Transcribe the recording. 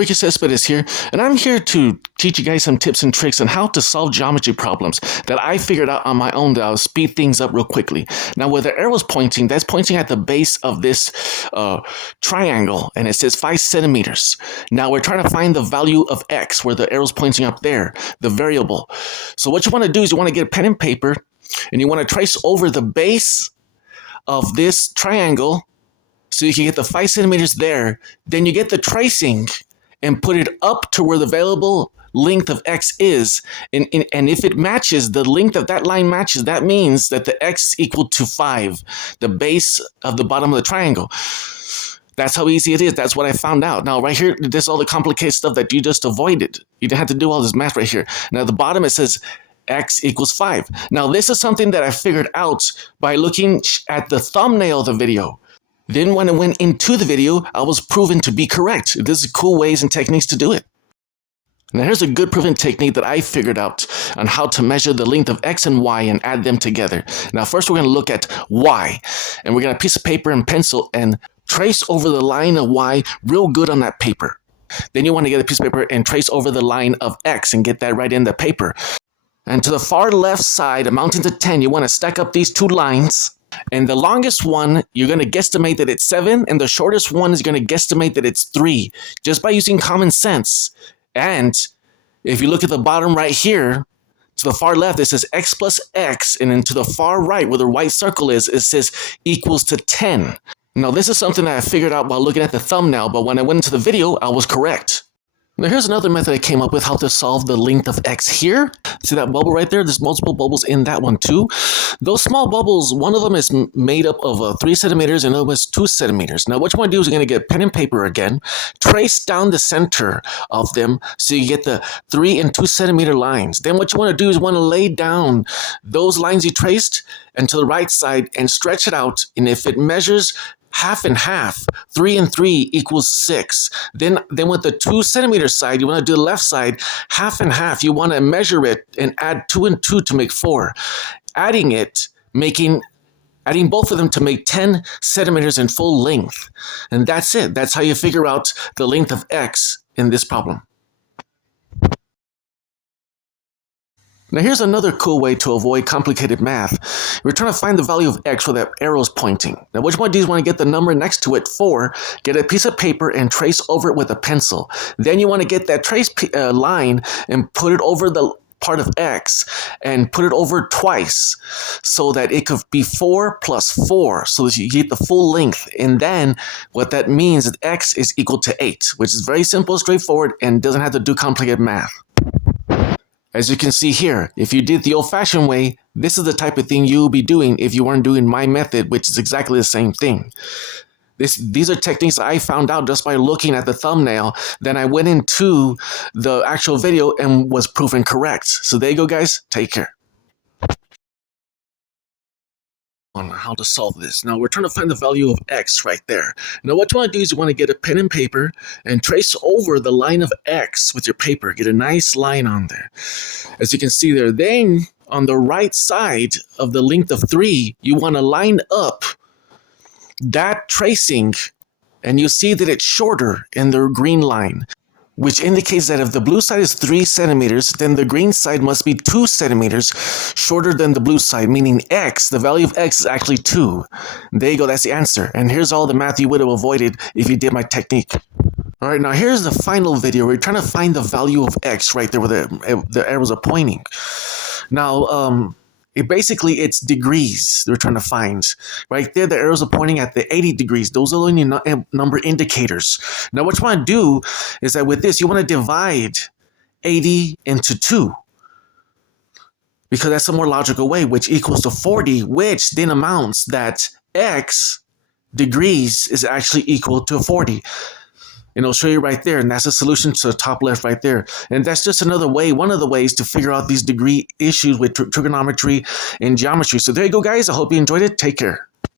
Ricky Cespedes is here, and I'm here to teach you guys some tips and tricks on how to solve geometry problems that I figured out on my own that I'll speed things up real quickly. Now, where the arrow's pointing, that's pointing at the base of this triangle, and it says 5 centimeters. Now, we're trying to find the value of x, where the arrow's pointing up there, the variable. So what you want to do is you want to get a pen and paper, and you want to trace over the base of this triangle so you can get the 5 centimeters there. Then you get the tracing and put it up to where the variable length of x is. And if it matches, the length of that line matches, that means that the x is equal to 5, the base of the bottom of the triangle. That's how easy it is. That's what I found out. Now, right here, this is all the complicated stuff that you just avoided. You didn't have to do all this math right here. Now, at the bottom, it says x equals 5. Now, this is something that I figured out by looking at the thumbnail of the video. Then when I went into the video, I was proven to be correct. This is cool ways and techniques to do it. Now here's a good proven technique that I figured out on how to measure the length of x and y and add them together. Now first we're going to look at y, and we're going to have a piece of paper and pencil and trace over the line of y real good on that paper. Then you want to get a piece of paper and trace over the line of x and get that right in the paper. And to the far left side, amounting to 10, you want to stack up these two lines. And the longest one, you're going to guesstimate that it's 7, and the shortest one is going to guesstimate that it's 3, just by using common sense. And if you look at the bottom right here, to the far left, it says x plus x, and then to the far right, where the white circle is, it says equals to 10. Now, this is something that I figured out while looking at the thumbnail, but when I went into the video, I was correct. Now here's another method I came up with how to solve the length of x here. See that bubble right there? There's multiple bubbles in that one too. Those small bubbles, one of them is made up of 3 centimeters and the other one is 2 centimeters. Now what you want to do is you're going to get pen and paper again, trace down the center of them so you get the 3 and 2 centimeter lines. Then what you want to do is you want to lay down those lines you traced and to the right side and stretch it out. And if it measures half and half, 3 and 3 equals 6. Then with the 2 centimeter side, you want to do the left side, half and half. You want to measure it and add 2 and 2 to make 4. Adding both of them to make 10 centimeters in full length. And that's it. That's how you figure out the length of x in this problem. Now here's another cool way to avoid complicated math. We're trying to find the value of x where that arrow is pointing. Now which one do you want to get the number next to it for? Get a piece of paper and trace over it with a pencil. Then you want to get that trace line and put it over the part of x and put it over twice so that it could be 4 plus 4 so that you get the full length. And then what that means is x is equal to 8, which is very simple, straightforward, and doesn't have to do complicated math. As you can see here, if you did the old-fashioned way, this is the type of thing you'll be doing if you weren't doing my method, which is exactly the same thing. These are techniques I found out just by looking at the thumbnail. Then I went into the actual video and was proven correct. So there you go, guys. Take care. On how to solve this. Now we're trying to find the value of x right there. Now what you want to do is you want to get a pen and paper and trace over the line of x with your paper. Get a nice line on there. As you can see there, then on the right side of the length of 3, you want to line up that tracing, and you see that it's shorter in the green line, which indicates that if the blue side is 3 centimeters, then the green side must be 2 centimeters shorter than the blue side, meaning x, the value of x is actually 2. There you go, that's the answer. And here's all the math you would have avoided if you did my technique. All right, now here's the final video. We're trying to find the value of x right there where the arrows are pointing. Now, it's degrees they're trying to find. Right there, the arrows are pointing at the 80 degrees. Those are only number indicators. Now, what you want to do is that with this, you want to divide 80 into 2. Because that's a more logical way, which equals to 40, which then amounts that x degrees is actually equal to 40. And I'll show you right there, and that's the solution to the top left right there. And that's just another way, one of the ways to figure out these degree issues with trigonometry and geometry. So there you go, guys. I hope you enjoyed it. Take care.